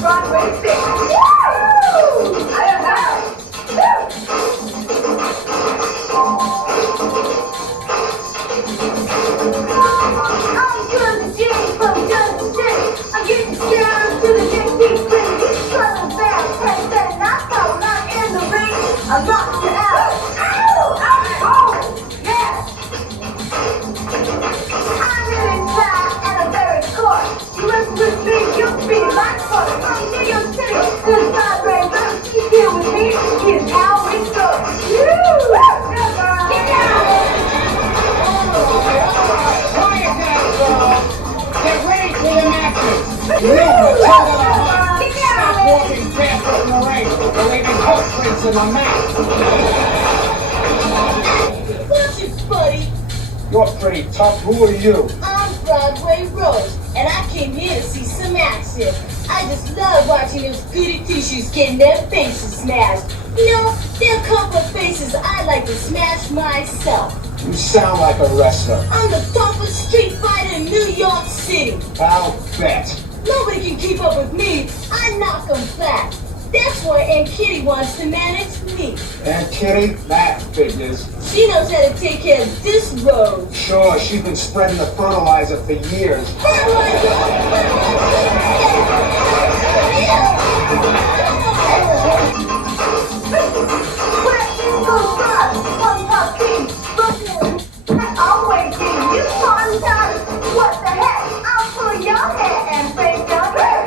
Broadway thing. Woo! I'm good to Jane from Jersey City. I'm getting down to the next city. Southern Bell, Texas, knock out, not in the ring. I knocked you out. Ow! Ow! Yeah! I'm in inside and I'm very court. You listen with me, you'll be my court. I'm New York City. Good God, Rainbow. She's here with me. Here's how it goes. Woo! Get down! Get ready for the matches! Stop walking barefoot in the rain. We're leaving footprints in the mat. Watch it, buddy. You're pretty tough. Who are you? I'm Broadway Rose, and I came here to see some action. I just love watching those goody two-shoes getting their faces smashed. You know, there are a couple of faces I'd like to smash myself. You sound like a wrestler. I'm the toughest street fighter in New York City. I'll bet. Nobody can keep up with me. I knock them flat. That's why Aunt Kitty wants to manage me. Aunt Kitty? That figures. She knows how to take care of this road. Sure, she's been spreading the fertilizer for years. What the heck? I'll pull your hair and break your hair.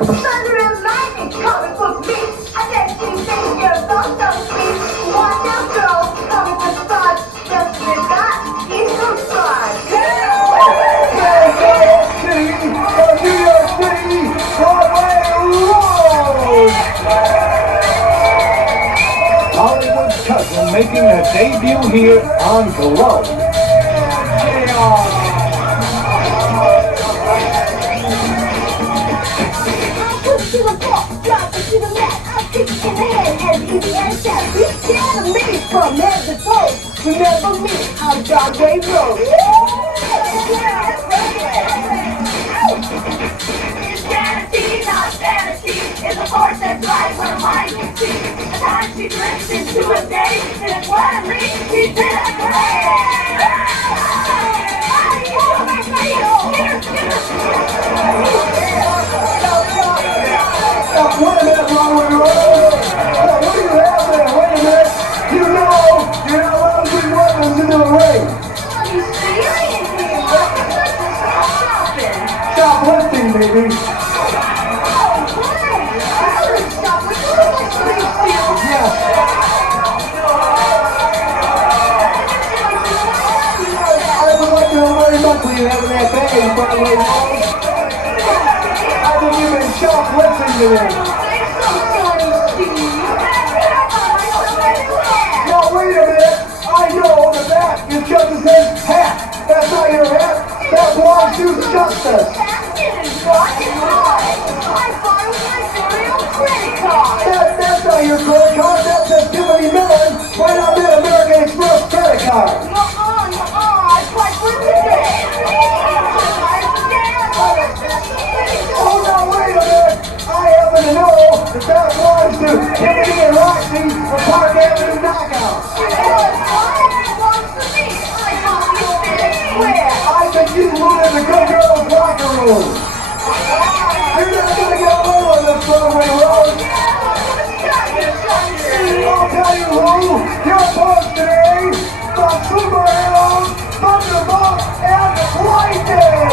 Thunder and lightning coming for me. I bet you think you're both so sweet. Watch out, girl, coming with stars. Just with that, he's so smart. New York City, Broadway Road! Hollywood's cousin making a debut here on Glow. To the floor, drop it to the mat. I'll kick you in the head as easy as that. Be scared of me from head to toe. Remember me on Broadway Road. It's vanity, not fantasy. It's a force that drives her mind can see. The time she drifts into a day, and finally she's in a grave. Wait a minute, Broadway Road! What do you have there? Wait a minute! You know you're not allowed to bring weapons into the ring! Are you serious here? Shopping. Shoplifting, baby! Oh, great! I would stop with little street steals. Yes! I would like to know very much what you have in that bag, Broadway Road. I think you've been shoplifting today. Now wait a minute, I know the back is Justice's hat. That's not your hat, that belongs to Justice. That's not your credit card, that says Tiffany Millen right on that American Express credit card. Oh no, wait a minute, I happen to know that belongs to Tiffany and Roxy from Park Avenue Knockout. I think you looted the good girl's locker room. You're not going to get away with this, Broadway Road. I'll tell you who, your opponents today, the superheroes, Thunderbolt and Lightning.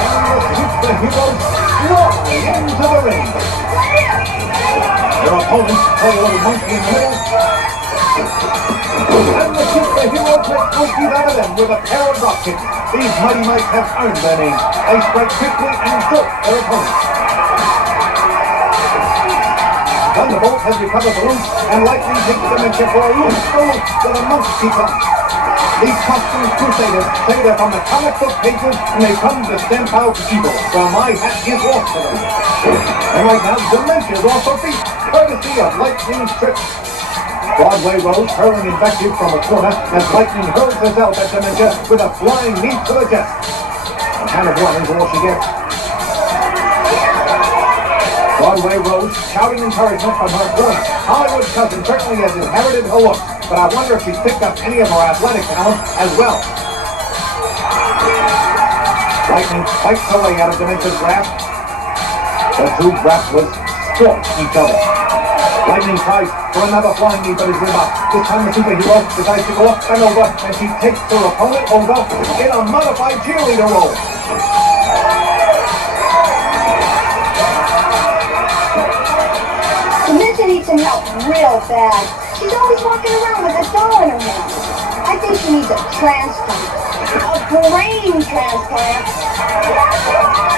And the heroes walk into the ring. Your opponent, a little monkey in the middle. And the superheroes let monkeys out of them with a pair of drop kicks. These mighty mites have earned their name. They strike quickly and jolt their opponents. Thunderbolt has recovered the loop, and Lightning takes Dementia for a loop with a monkey punch. These costume crusaders say they're from the comic book pages, and they come to stamp out evil. Well, my hat is off for them. And right now, Dementia's off her feet, courtesy of Lightning's trip. Broadway Rose hurling invective from a corner as Lightning hurls herself at Dementia with a flying knee to the chest. A hand of one is all she gets. Broadway Rose shouting encouragement from her corner. Hollywood's cousin certainly has inherited her look, but I wonder if she's picked up any of her athletic talent as well. Lightning fights her way out of Dementia's grasp. The two grapplers stalk each other. Lightning tries for another flying knee, but is rebuffed. This time the superhero decides to go up and over, and she takes her opponent over in a modified cheerleader role. Dementia needs some help real bad. She's always walking around with a doll in her hand. I think she needs a transplant. A brain transplant.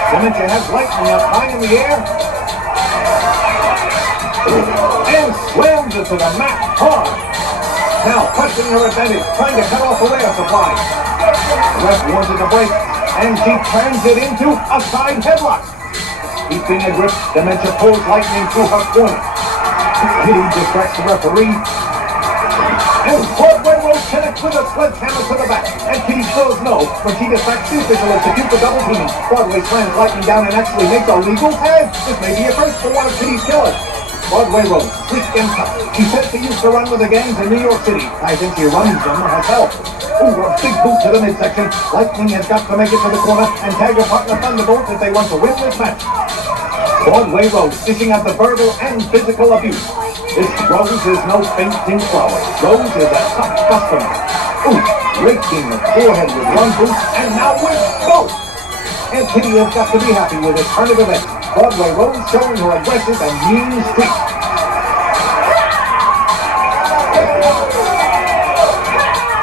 Dementia has Lightning up high in the air and slams it to the mat hard. Now pressing her advantage, trying to cut off the air supply. The ref wanted to break, and she turns it into a side headlock. Keeping a grip, Dementia pulls Lightning to her corner. He distracts the referee. And Broadway Rose connects with a sledgehammer to the back. And Kitty says no when she distracts the official execute the double team. Broadway slams Lightning down and actually makes a legal tag. This may be a first for one of Kitty's killers. Broadway Rose, sleek and tough. She said she used to run with the gangs in New York City. I think she runs them herself. Ooh, a big boot to the midsection. Lightning has got to make it to the corner and tag her partner Thunderbolt if they want to win this match. Broadway Rose dishing out the verbal and physical abuse. This Rose is no fainting flower. Rose is a tough customer. Ooh, raking the forehead with one boot and now with both. And Kitty has got to be happy with this turn of events. Broadway Rose showing her aggressive and mean streak.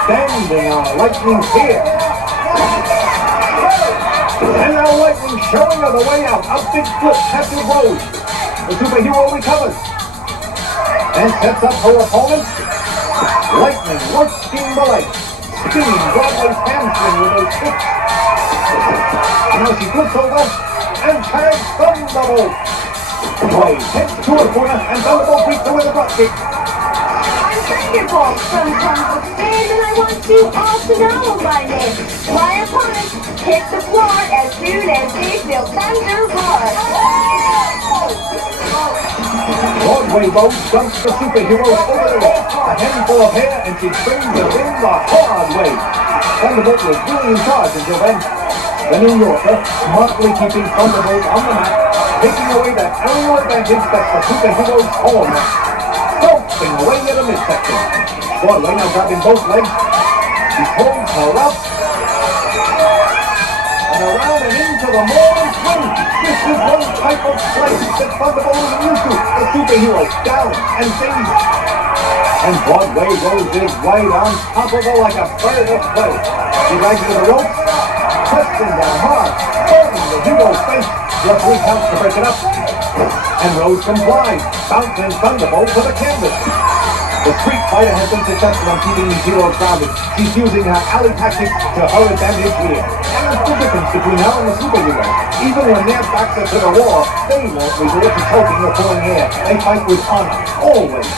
Standing on Lightning's here. And now Lightning showing her the way out. A big flip catches Rose. The superhero recovers. And sets up her opponent. Lightning working the leg. Spinning Broadway's hamstring with those kicks. Now she flips over and tags Thunderbolt. Way heads to her corner and Thunderbolt beats her with a drop kick. I'm Thunderbolt from Comic Fans, and I want you all to know my name. My opponents hit the floor as soon as they feel thunder roar. Broadway Rose dumps the superhero over the wall. A handful of hair and she brings it in the hard way. Thunderbolt was really in charge until then. The New Yorker smartly keeping Thunderbolt on the mat, taking away that aerial advantage that's the superhero's hallmark. Stomping away at the midsection. Broadway now grabbing both legs. He pulls her up. And around and into the morning swing. This is one type of play that Thunderbolt isn't used to. The superhero down and dazed. And Broadway Rose is right on top of her like a bird of prey. She drags her to the ropes, pressing down hard, burning the hero's face. Referee counts to break it up. And Rose complies, bouncing Thunderbolt to the canvas. The street fighter has been successful in keeping these heroes grounded. She's using her alley tactics to her advantage here. And that's the difference between her and the superhero. Even when their backs are to the wall, they won't resort to choking or pulling hair. They fight with honor, always.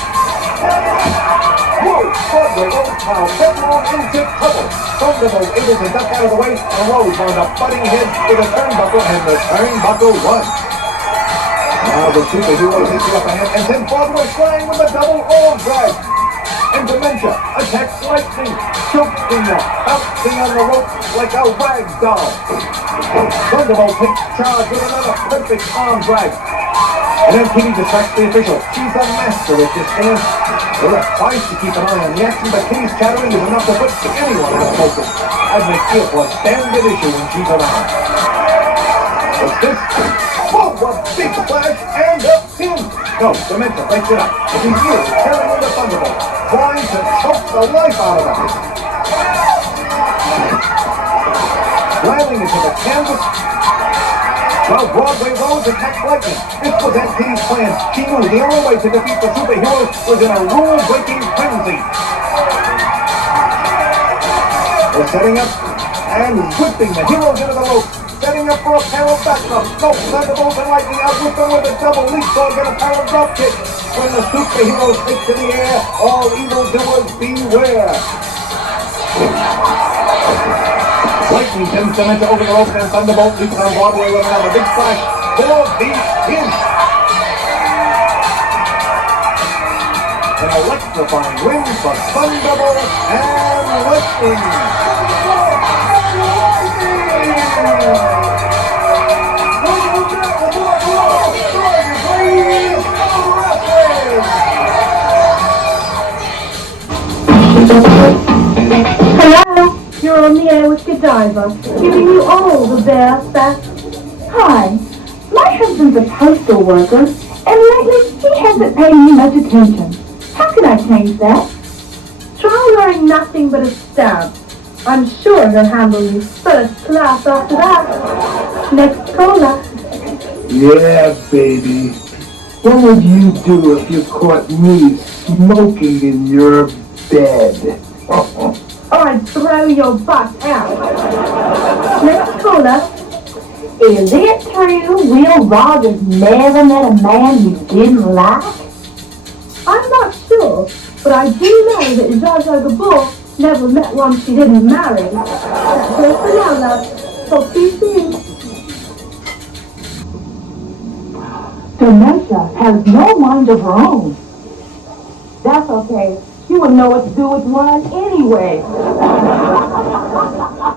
Whoa! Broadway Rose piled headlong into trouble. Thunderbolt able to duck out of the way, and Rose wound up butting heads with a turnbuckle, and the turnbuckle won. Now the superhero takes the upper hand and sends Broadway flying with a double arm drag. And Dementia attacks Lightning, choking her, bouncing on the rope like a rag doll. Thunderbolt takes charge with another perfect arm drag. And then Kitty distracts the official. She's a master at this dance. The ref tries to keep an eye on the action, but Kitty's chattering is enough to put anyone out of focus. I'd make it a standard issue when she's around. What's this? Whoa, a big splash and a pin! So, Dementia breaks it up. As he hears tearing into Thunderbolt, trying to choke the life out of him. Slamming into the canvas. Well, Broadway Rose attacked Lightning. This was Aunt Kitty's plan. She knew the only way to defeat the superheroes was in a rule-breaking frenzy. They're setting up and whipping the heroes into the rope. Setting up for a pair of backups. No, Thunderbolt and Lightning out with them with a double leapfrog and a pair of drop kicks. When the superheroes take to the air, all evildoers beware. Lightning sends Dementia over the rope and Thunderbolt leaps on Broadway with another big splash for the pin. An electrifying win for Thunderbolt and Lightning. Hello, you're on the air with Godiva, giving you all the best. Hi, my husband's a postal worker, and lately he hasn't paid me much attention. How can I change that? Try wearing nothing but a stamp. I'm sure he'll handle you first class after that. Next caller. Yeah, baby. What would you do if you caught me smoking in your bed? I'd throw your butt out. Next caller. Is it true Will Rogers never met a man you didn't like? I'm not sure, but I do know that Zsa Zsa Gabor never met one she didn't marry. That's it for now, love. Talk to you soon. Dementia has no mind of her own. That's okay. She wouldn't know what to do with one anyway.